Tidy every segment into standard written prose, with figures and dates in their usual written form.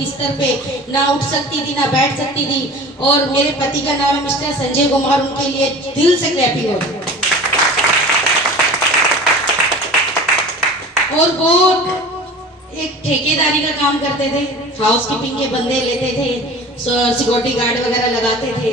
बिस्तर पे ना उठ सकती थी, ना बैठ सकती थी। और मेरे पति का नाम है मिस्टर संजय कुमार, उनके लिए दिल से क्लैपिंग हो। और वो एक ठेकेदारी का काम करते थे, हाउस कीपिंग के बंदे लेते थे, सिक्योरिटी गार्ड वगैरह लगाते थे।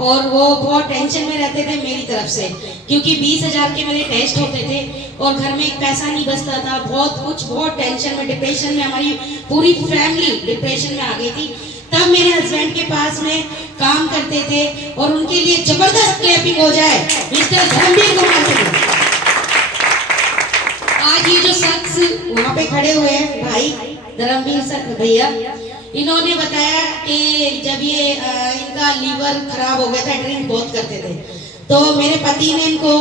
और वो बहुत टेंशन में रहते थे मेरी तरफ से, क्योंकि 20,000 के मेरे टेस्ट होते थे और घर में एक पैसा नहीं बचता था। बहुत टेंशन में, डिप्रेशन में, हमारी पूरी फैमिली डिप्रेशन में आ गई थी। तब मेरे हस्बैंड के पास में काम करते थे और उनके लिए जबरदस्त क्लैपिंग हो जाए मिस्टर धर्मवीर कुमार जी। आज ये जो शख्स वहाँ पे खड़े हुए हैं भाई धर्मवीर सर भैया, इन्होंने बताया कि जब ये इनका लीवर खराब हो गया था, ड्रिंक बहुत करते थे, तो मेरे पति ने इनको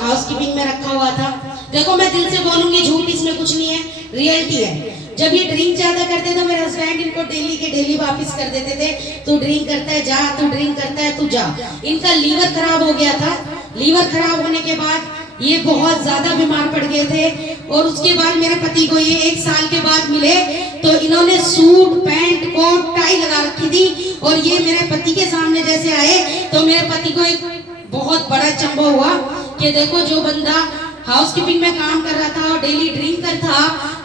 हाउस कीपिंग में रखा हुआ था। देखो मैं दिल से बोलूंगी, झूठ इसमें कुछ नहीं है, रियलिटी है। जब ये ड्रिंक ज्यादा करते थे, मेरे हस्बैंड इनको डेली के डेली वापस कर देते थे, तू ड्रिंक करता है जा, तू ड्रिंक करता है तू जा। इनका लीवर खराब हो गया था। लीवर खराब होने के बाद ये बहुत ज्यादा बीमार पड़ गए थे। और उसके बाद मेरे पति को ये 1 साल के बाद मिले, तो इन्होंने सूट पैंट कोट टाई लगा रखी थी। और ये मेरे पति के सामने जैसे आए तो मेरे पति को एक बहुत बड़ा चंबा हुआ कि देखो जो बंदा हाउस कीपिंग में काम कर रहा था और डेली ड्रिंकर था,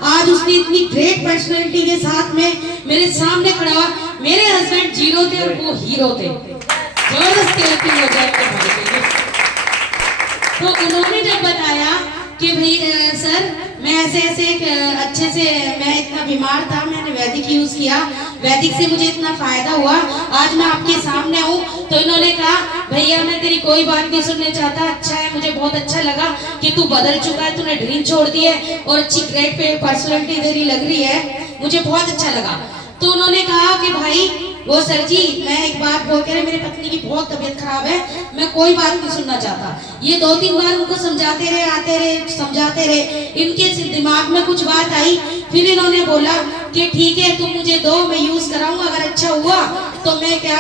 आज उसने इतनी ग्रेट पर्सनैलिटी के साथ में मेरे सामने खड़ा। मेरे हस्बैंड जीरो थे और वो हीरो थे। जबरदस्त क्लैपिंग हो जाए। तो उन्होंने जब बताया कि भाई सर मैं ऐसे अच्छे से, मैं इतना बीमार था, मैंने वैदिक यूज किया, वैदिक से मुझे इतना फायदा हुआ, आज मैं आपके सामने हूँ। तो इन्होंने कहा भैया मैं तेरी कोई बात नहीं सुनना चाहता, अच्छा है, मुझे बहुत अच्छा लगा कि तू बदल चुका है, तूने ड्रिंक छोड़ दी है और अच्छी ग्रेट पे पर्सनैलिटी तेरी लग रही है, मुझे बहुत अच्छा लगा। तो उन्होंने कहा कि भाई वो सर जी मैं एक बात बोल के, मेरे पत्नी की बहुत तबीयत खराब है, मैं कोई बात नहीं सुनना चाहता। ये 2-3 बार उनको समझाते रहे, आते रहे, समझाते रहे, इनके दिमाग में कुछ बात आई। फिर इन्होंने बोला कि ठीक है तुम मुझे दो, मैं यूज कराऊंगा, अगर अच्छा हुआ तो मैं क्या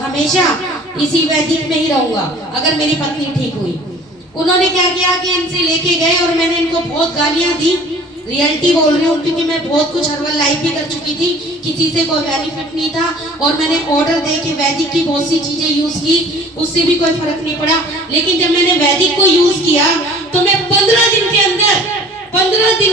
हमेशा इसी वैदिक में ही रहूंगा, अगर मेरी पत्नी ठीक हुई। उन्होंने क्या किया कि इनसे लेके गए और मैंने इनको बहुत गालियां दी। रियलिटी बोल रही हूँ क्योंकि मैं बहुत कुछ हर्बल लाइफ भी कर चुकी थी, किसी से कोई बेनिफिट नहीं था। और मैंने ऑर्डर दे के वैदिक की बहुत सी चीजें यूज की, उससे भी कोई फर्क नहीं पड़ा। लेकिन जब मैंने वैदिक को यूज किया तो मैं 15 दिन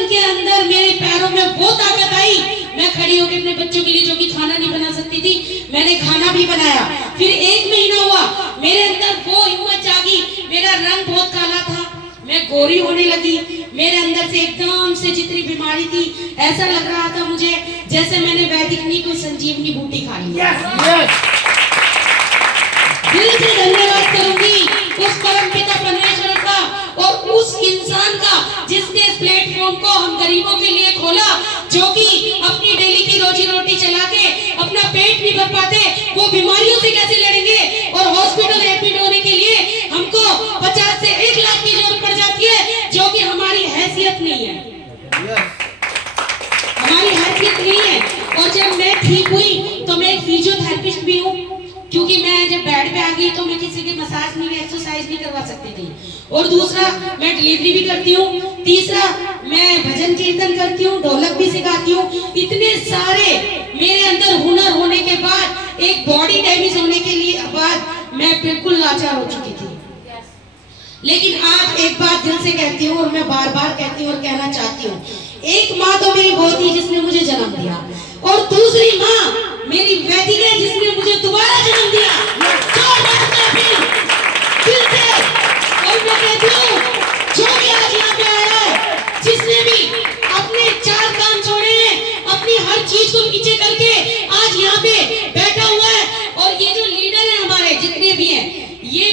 के अंदर मेरे पैरों में वो ताकत आई। मैं खड़ी होकर अपने बच्चों के लिए, जो कि खाना नहीं बना सकती थी, मैंने खाना भी बनाया। फिर 1 महीना हुआ, मेरे अंदर वो हिम्मत जागी, मेरा रंग बहुत काला था, मैं गोरी होने लगी। मेरे अंदर से एकदम से जितनी बीमारी थी, ऐसा लग रहा था मुझे जैसे मैंने वैदिक नहीं कोई संजीवनी बूटी खा ली। दिल से धन्यवाद करूंगी उस परमपिता परमेश्वर का और उस इंसान का जिसने इस प्लेटफॉर्म को हम गरीबों के लिए खोला, जो कि अपनी डेली की रोजी रोटी चला के अपना पेट नहीं भर पाते, वो बीमारियों से कैसे लड़ेंगे। और हॉस्पिटल एडमिट होने के लिए हमको 50 से 1 लाख की जरूरत पड़ जाती है, जो कि हमारी हैसियत नहीं है, हमारी हैसियत नहीं है। और जब मैं ठीक हुई तो मैं एक फिजियोथेरेपिस्ट भी हूँ, क्योंकि मैं जब बेड पे आ गई तो मैं किसी के मसाज नहीं, एक्सरसाइज नहीं करवा सकती थी। और दूसरा मैं डिलीवरी भी करती हूँ, तीसरा मैं भजन कीर्तन करती हूँ, ढोलक भी सिखाती हूँ। इतने सारे मेरे अंदर हुनर होने के बाद, एक बॉडी डैमेज होने के लिए बाद मैं बिल्कुल लाचार हो चुकी थी। लेकिन आज एक बात दिल से कहती हूँ और मैं बार बार कहती हूँ और कहना चाहती हूँ, एक माँ तो मेरी वो थी जिसने मुझे जन्म दिया, और दूसरी माँ मेरी वैदिक है जिसने मुझे दोबारा जन्म दिया। दिल से और मैं कहती हूँ, जो भी आज यहाँ पे आया है, जिसने भी अपने 4 काम छोड़े हैं, अपनी हर चीज को पीछे करके आज यहाँ पे बैठा हुआ है। और ये जो लीडर है हमारे जितने भी हैं, ये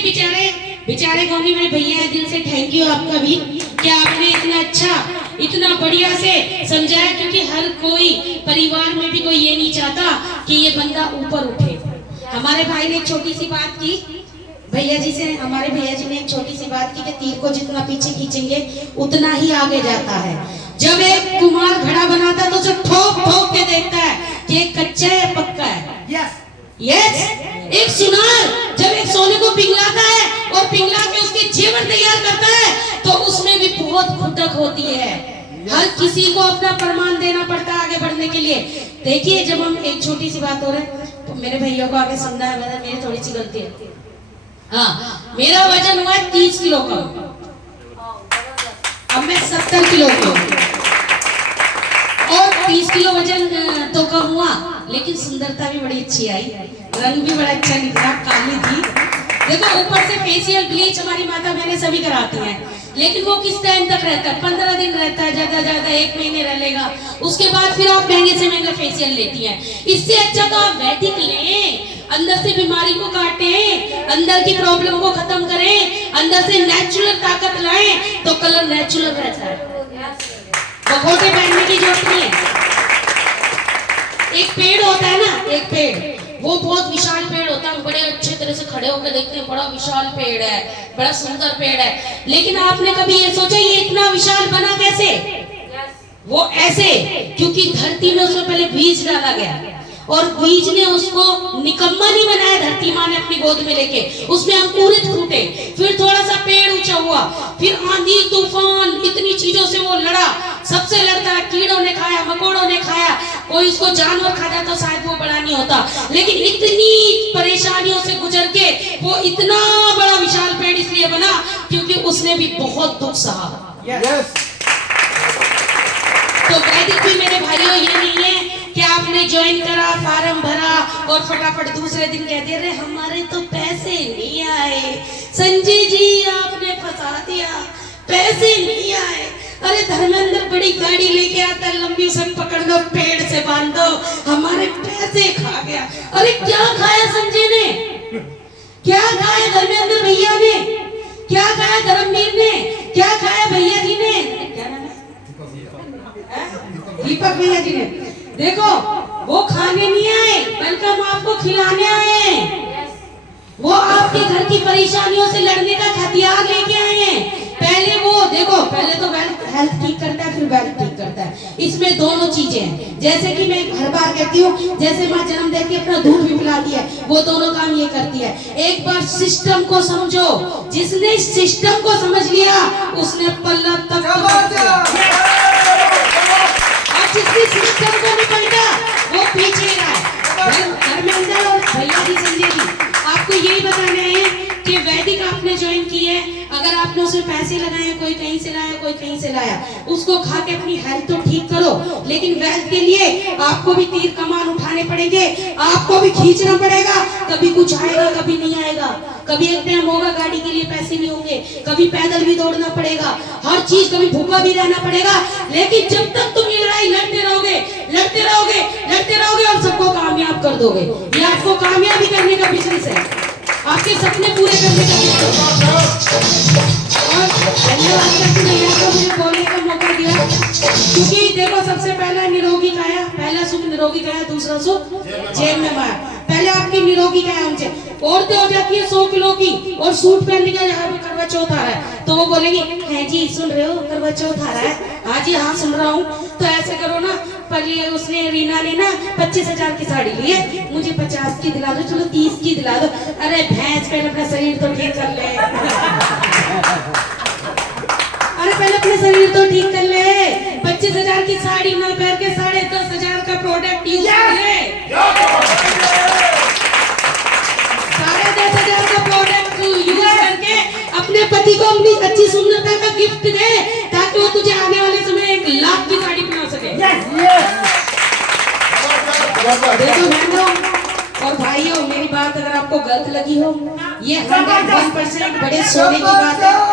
बेचारे कौन मेरे भैया है, दिल से थैंक यू आपका भी कि आपने इतना अच्छा, इतना बढ़िया से समझाया। क्योंकि हर कोई परिवार में भी कोई ये नहीं चाहता कि ये बंदा ऊपर उठे। हमारे भाई ने एक छोटी सी बात की, भैया जी से, हमारे भैया जी ने एक छोटी सी बात की कि तीर को जितना पीछे खींचेंगे उतना ही आगे जाता है। जब एक कुम्हार घड़ा बनाता है तो उसे ठोक ठोक के देखता है कि एक कच्चा है या पक्का है। यस, एक सुनार जब एक सोने को पिघलाता है और पिघला के उसके जेवर तैयार करता है तो उसमें भी बहुत खुटक होती है। हर किसी को अपना प्रमाण देना पड़ता है आगे बढ़ने के लिए। देखिए जब हम एक छोटी सी बात हो रहा है तो मेरे भैया को आगे सुनना है, मेरी थोड़ी सी गलती है। हाँ, मेरा वजन हुआ है 30 किलो कम, अब मैं 70 किलो की हूँ और 30 किलो वजन तो कम हुआ लेकिन सुंदरता भी बड़ी अच्छी आई, रंग भी बड़ा अच्छा निकला, काली थी। देखो ऊपर से फेशियल ब्लीच हमारी माता बहनें सभी कराती हैं, लेकिन वो किस टाइम तक रहता है? 15 दिन रहता है, ज्यादा 1 महीने रह लेगा, उसके बाद फिर आप महंगे से महंगा फेशियल लेती हैं। इससे अच्छा तो आप वैदिक लें, अंदर से बीमारी को काटें, अंदर की प्रॉब्लम को खत्म करें, अंदर से नेचुरल ताकत लाएं तो कलर नेचुरल रहता है, बखोटे पहनने की जरूरत नहीं है। एक पेड़ होता है ना, एक पेड़ वो बहुत विशाल पेड़ होता है, बड़े अच्छे तरह से खड़े होकर देखते हैं, बड़ा विशाल पेड़ है, बड़ा सुंदर पेड़ है, लेकिन आपने कभी ये सोचा ये इतना विशाल बना कैसे? वो ऐसे, क्योंकि धरती में उसमें पहले बीज डाला गया और बीज ने उसको निकम्मा नहीं बनाया, धरती माँ ने अपनी गोद में लेके उसमें अंकुरित फूटे, फिर थोड़ा सा पेड़ ऊंचा हुआ, फिर आंधी तूफान इतनी चीजों से वो लड़ा, सबसे लड़ता है, कीड़ों ने खाया, मकोड़ों ने खाया, कोई उसको जानवर खा जाता तो शायद वो बड़ा नहीं होता, लेकिन इतनी परेशानियों से गुजर के वो इतना बड़ा विशाल पेड़ इसलिए बना क्योंकि उसने भी बहुत दुख सहा। तो वैदिक भी मेरे भाइयों ये नहीं है कि आपने ज्वाइन करा, फार्म भरा और फटाफट दूसरे दिन कह दे रहे हमारे तो पैसे नहीं आए। संजय जी आपने फंसा दिया, पैसे नहीं आए। अरे धर्मेंद्र बड़ी गाड़ी लेके आता है, लंबी सन पकड़ लो, पेड़ से बांध दो, हमारे पैसे खा गया। अरे क्या खाया संजय ने, क्या खाया धर्मेंद्र भैया ने, क्या खाया धर्मवीर ने, क्या खाया भैया जी ने, क्या नाम है दीपक भैया जी ने। देखो वो खाने नहीं आए बल्कि हम आपको खिलाने आए, वो आपके घर की परेशानियों से लड़ने का हथियार लेके आए हैं। पहले वो देखो, पहले तो हेल्थ ठीक करता है, फिर वेल्थ ठीक करता है, इसमें दोनों चीजें हैं। जैसे कि मैं हर बार कहती हूँ, जैसे माँ जन्म दे के अपना दूध भी पिलाती है, वो दोनों काम ये करती है। एक बार सिस्टम को समझो, जिसने सिस्टम को समझ लिया उसने पल्ला तक जिसने सिस्टम को नहीं पलटा वो पीछे रहा है। धर्मेंद्र और भैया जी, संजय जी, आपको यही बताना है कि वैदिक आपने ज्वाइन की है, अगर आपने उसमें पैसे लगाए, कोई कहीं से लाया, कोई कहीं से लाया, उसको खा के अपनी हेल्थ तो ठीक करो, लेकिन वेल्थ के लिए आपको भी तीर कमान उठाने पड़ेंगे, आपको भी खींचना पड़ेगा। कभी कुछ आएगा, कभी नहीं आएगा, कभी एक टाइम होगा गाड़ी के लिए पैसे नहीं होंगे, कभी पैदल भी दौड़ना पड़ेगा, हर चीज, कभी भूखा भी रहना पड़ेगा। लेकिन जब तक तुम ये लड़ाई लड़ते रहोगे, लड़ते रहोगे, लड़ते रहोगे और सबको कामयाब कर दोगे। ये आपको कामयाबी करने का बिजनेस है, आपके सपने पूरे करने का बिजनेस है। और धन्यवाद करती हूं आपको मुझे बोलने का मौका दिया, क्योंकि देखो सबसे पहला निरोगी काया, पहला सुख निरोगी काया, दूसरा सुख जेब में माया। पहले आपकी निरोगी काया हमसे, औरतें हो जाती है 100 किलो की और सूट पहनने का, यहाँ पे करवा चौथ आ रहा है तो वो बोलेगी है जी सुन रहे हो करवा चौथ आ रहा है, हाँ जी हाँ सुन रहा हूँ, तो ऐसे करो ना, पहले उसने रीना ने ना 25,000 की साड़ी ली है, मुझे 50 की दिला दो, चलो 30 की दिला दो। अरे भैंस, पहले अपना शरीर तो ठीक कर ले, अरे पहले अपने शरीर तो ठीक कर ले। 25,000 की साड़ी ना पहन के 10,500 का प्रोडक्ट यूज कर ले, 10,500 का प्रोडक्ट यूज करके अपने पति को अपनी अच्छी सुंदरता का गिफ्ट दे, ताकि वो तुझे आने वाले समय 1 लाख की साड़ी पहना सके। देखो बहनों और भाइयों, मेरी बात अगर आपको गलत लगी हो, ये 101% बड़े सोने की बात है।